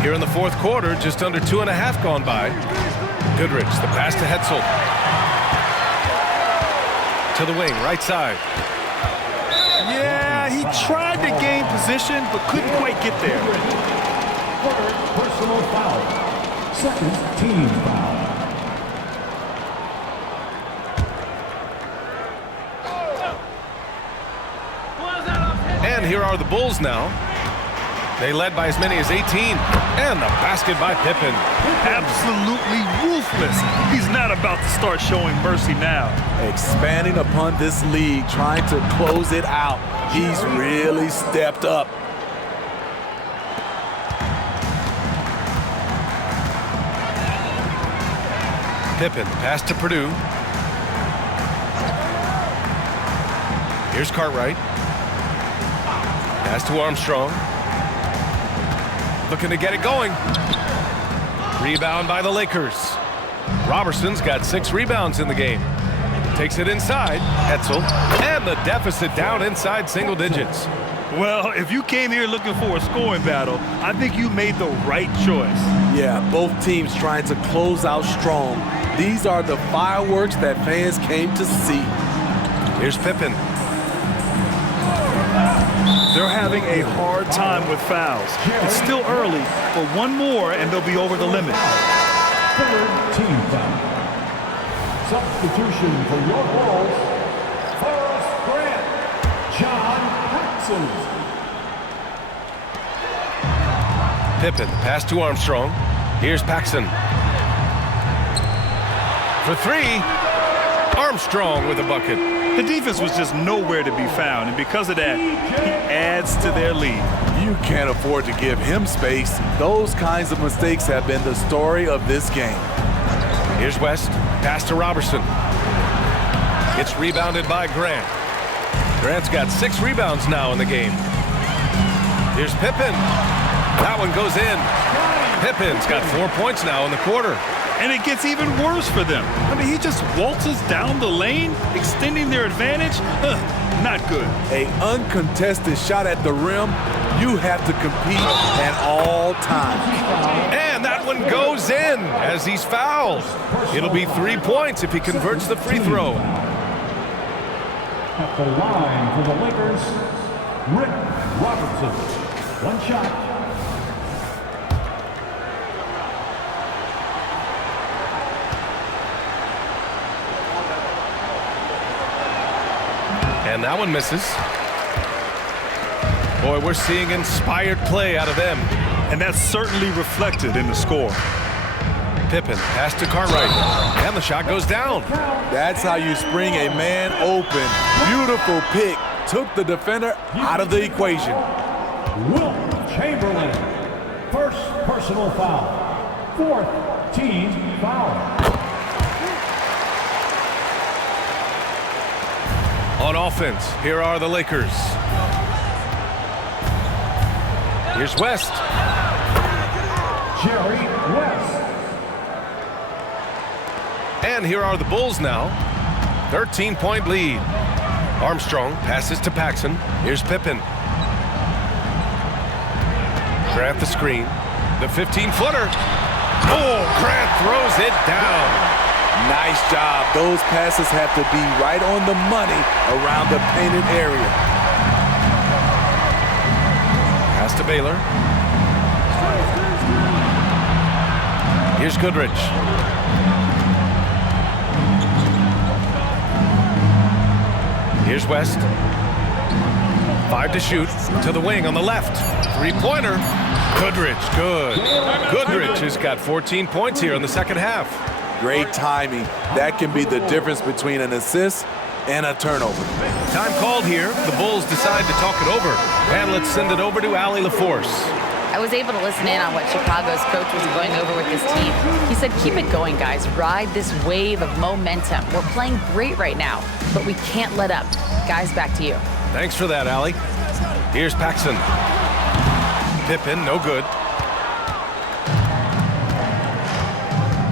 Here in the fourth quarter, just under 2.5 gone by. Goodrich, the pass to Hetzel. To the wing, right side. Yeah, he tried to gain position, but couldn't quite get there. Third personal foul. Second team foul. And here are the Bulls now. They led by as many as 18. And the basket by Pippen. Absolutely ruthless. He's not about to start showing mercy now. Expanding upon this lead, trying to close it out. He's really stepped up. Pippen, pass to Purdue. Here's Cartwright. Pass to Armstrong. Looking to get it going. Rebound by the Lakers. Robertson's got 6 rebounds in the game. Takes it inside. Hetzel. And the deficit down inside single digits. Well, if you came here looking for a scoring battle, I think you made the right choice. Yeah, both teams trying to close out strong. These are the fireworks that fans came to see. Here's Pippen. They're having a hard time with fouls. It's still early, but one more and they'll be over the limit. Third team foul. Substitution for your Bulls. Forrest Grant. John Paxson. Pippen, pass to Armstrong. Here's Paxson. For 3, Armstrong with a bucket. The defense was just nowhere to be found, and because of that, he adds to their lead. You can't afford to give him space. Those kinds of mistakes have been the story of this game. Here's West. Pass to Robertson. It's rebounded by Grant. Grant's got 6 rebounds now in the game. Here's Pippen. That one goes in. Pippen's got 4 points now in the quarter. And it gets even worse for them. I mean, he just waltzes down the lane, extending their advantage. Not good. An uncontested shot at the rim, you have to compete at all times. And that one goes in as he's fouled. It'll be 3 points if he converts the free throw. At the line for the Lakers, Rick Robertson. One shot. And that one misses. Boy, we're seeing inspired play out of them. And that's certainly reflected in the score. Pippen, pass to Cartwright. And the shot goes down. That's how you spring a man open. Beautiful pick. Took the defender out of the equation. Will Chamberlain. personal foul. Fourth team foul. On offense, here are the Lakers. Here's West. Jerry West. And here are the Bulls now. 13-point lead. Armstrong passes to Paxson. Here's Pippen. Grant the screen. The 15-footer. Oh, Grant throws it down. Nice job. Those passes have to be right on the money around the painted area. Pass to Baylor. Here's Goodrich. Here's West. 5 to shoot. To the wing on the left. Three-pointer. Goodrich, good. Goodrich has got 14 points here in the second half. Great timing. That can be the difference between an assist and a turnover. Time called here. The Bulls decide to talk it over. And let's send it over to Allie LaForce. I was able to listen in on what Chicago's coach was going over with his team. He said, keep it going, guys. Ride this wave of momentum. We're playing great right now, but we can't let up. Guys, back to you. Thanks for that, Allie. Here's Paxson. Pippen, no good.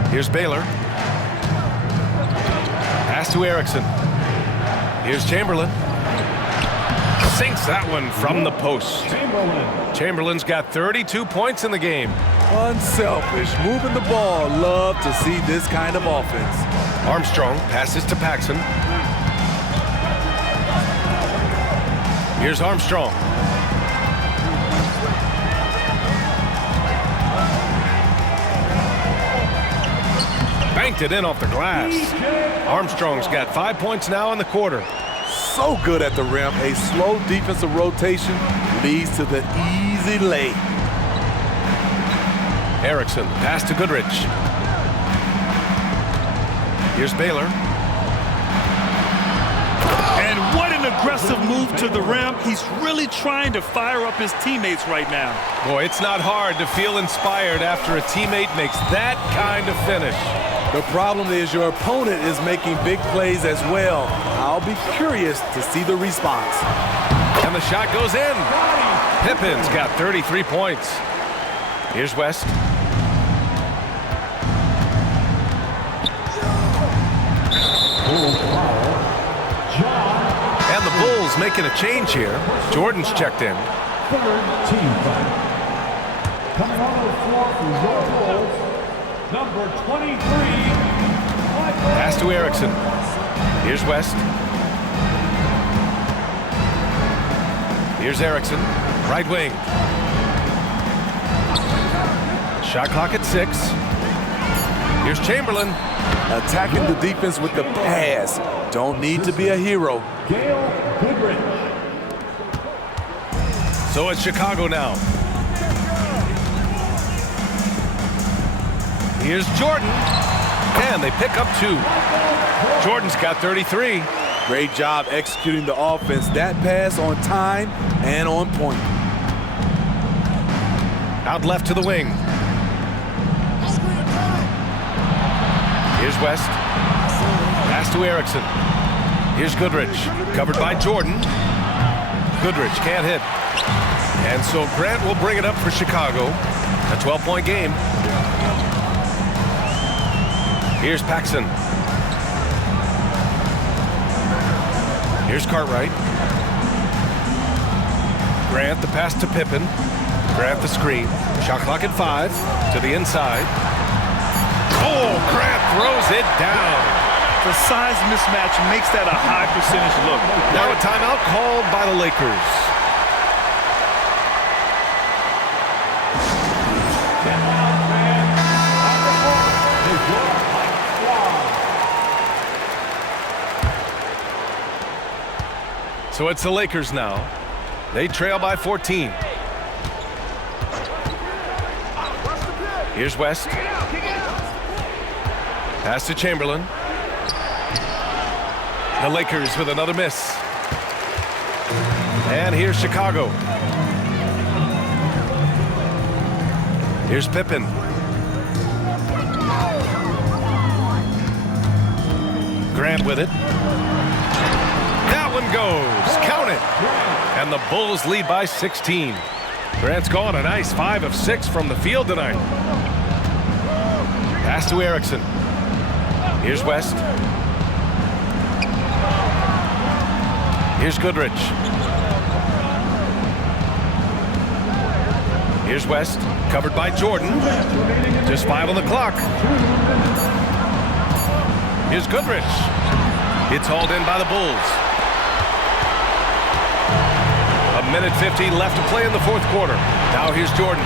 Here's Baylor. Pass to Erickson. Here's Chamberlain. Sinks that one from the post. Chamberlain's got 32 points in the game. Unselfish, moving the ball. Love to see this kind of offense. Armstrong passes to Paxson. Here's Armstrong. Banked it in off the glass. Armstrong's got 5 points now in the quarter. So good at the rim. A slow defensive rotation leads to the easy lay. Erickson, pass to Goodrich. Here's Baylor. And what an aggressive move to the rim. He's really trying to fire up his teammates right now. Boy, it's not hard to feel inspired after a teammate makes that kind of finish. The problem is your opponent is making big plays as well. I'll be curious to see the response. And the shot goes in. Pippen's got 33 points. Here's West. And the Bulls making a change here. Jordan's checked in. Third team foul. Coming on the floor for your Bulls, number 23. Pass to Erickson. Here's West. Here's Erickson. Right wing. Shot clock at 6. Here's Chamberlain. Attacking the defense with the pass. Don't need to be a hero. Gail Goodrich. So it's Chicago now. Here's Jordan. And they pick up 2. Jordan's got 33. Great job executing the offense. That pass on time and on point. Out left to the wing. Here's West. Pass to Erickson. Here's Goodrich. Covered by Jordan. Goodrich can't hit. And so Grant will bring it up for Chicago. A 12-point game. Here's Paxson. Here's Cartwright. Grant the pass to Pippen. Grant the screen. Shot clock at 5. To the inside. Oh, Grant throws it down. The size mismatch makes that a high percentage look. Now a timeout called by the Lakers. So it's the Lakers now. They trail by 14. Here's West. Pass to Chamberlain. The Lakers with another miss. And here's Chicago. Here's Pippen. Grant with it. That one goes. Count it. And the Bulls lead by 16. Grant's gone a nice 5 of 6 from the field tonight. Pass to Erickson. Here's West. Here's Goodrich. Here's West, covered by Jordan. Just 5 on the clock. Here's Goodrich. It's hauled in by the Bulls. A minute 50 left to play in the fourth quarter. Now here's Jordan.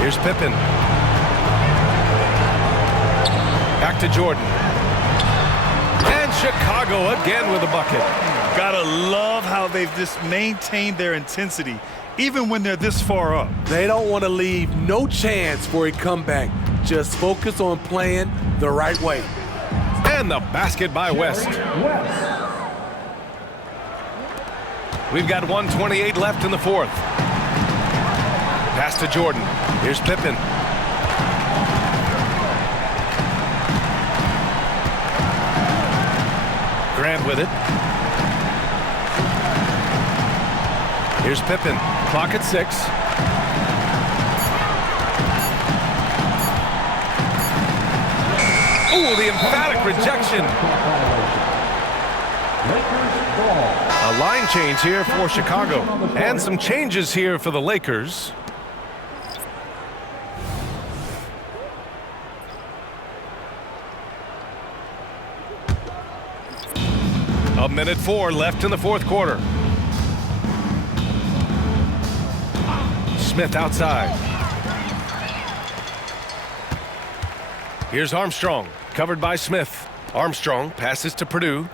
Here's Pippen. Back to Jordan. And Chicago again with a bucket. Gotta love how they've just maintained their intensity, even when they're this far up. They don't want to leave no chance for a comeback. Just focus on playing the right way. And the basket by West. We've got 1:28 left in the fourth. Pass to Jordan. Here's Pippen. Grant with it. Here's Pippen. Clock at 6. Ooh, the emphatic rejection. A line change here for Chicago. And some changes here for the Lakers. A minute 4 left in the fourth quarter. Smith outside. Here's Armstrong, covered by Smith. Armstrong passes to Purdue.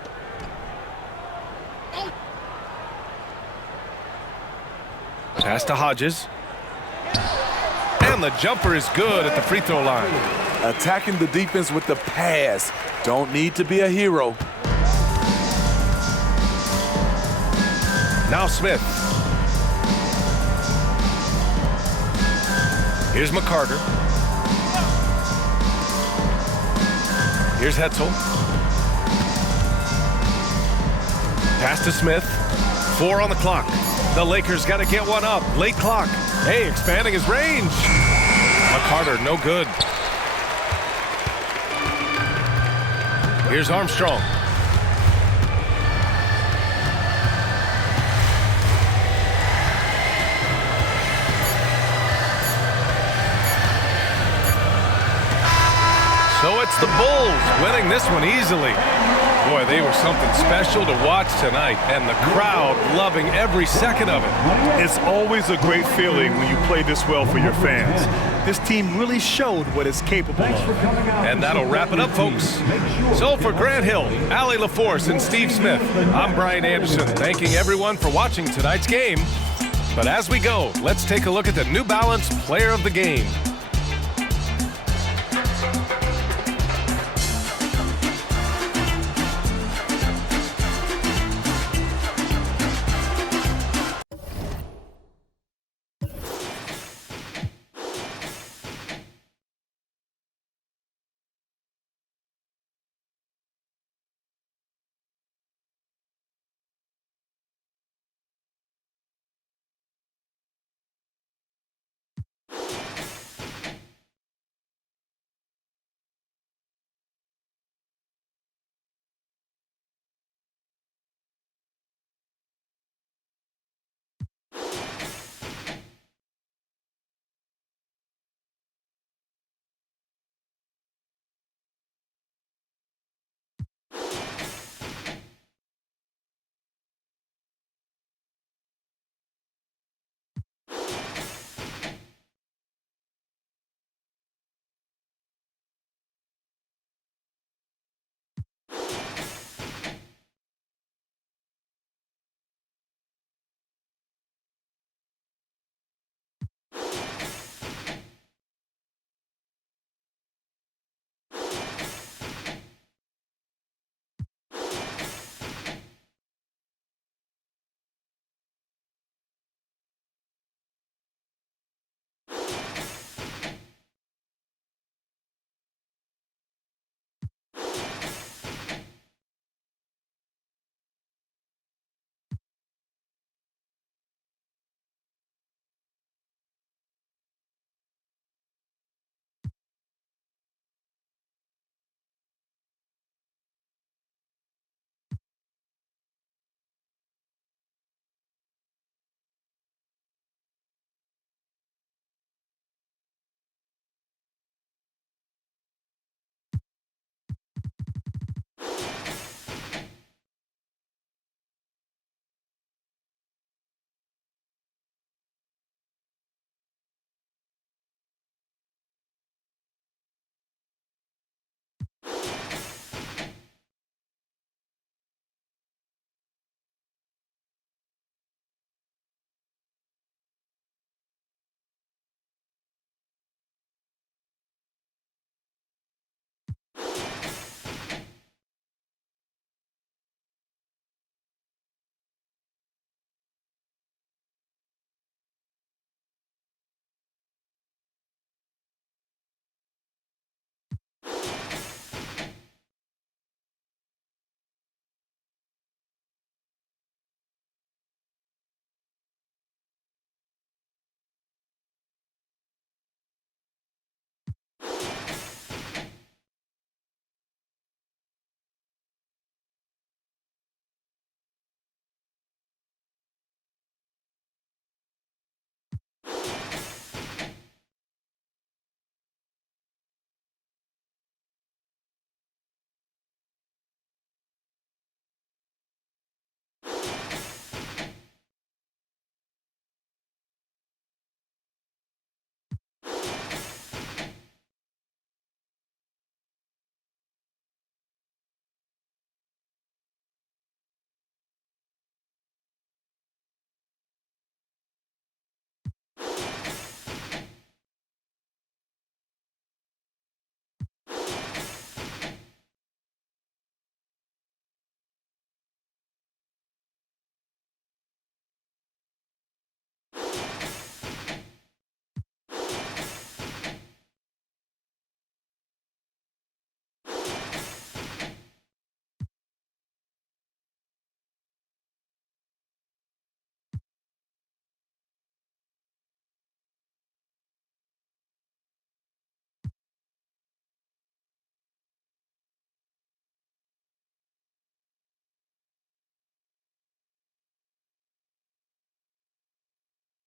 Pass to Hodges. And the jumper is good at the free throw line. Attacking the defense with the pass. Don't need to be a hero. Now Smith. Here's McCarter. Here's Hetzel. Pass to Smith. 4 on the clock. The Lakers got to get one up. Late clock. Hey, expanding his range. McCarter, no good. Here's Armstrong. So it's the Bulls winning this one easily. Boy, they were something special to watch tonight, and the crowd loving every second of it. It's always a great feeling when you play this well for your fans. This team really showed what it's capable of. And that'll wrap it up, folks. So for Grant Hill, Allie LaForce, and Steve Smith, I'm Brian Anderson, thanking everyone for watching tonight's game. But as we go, let's take a look at the New Balance Player of the Game. The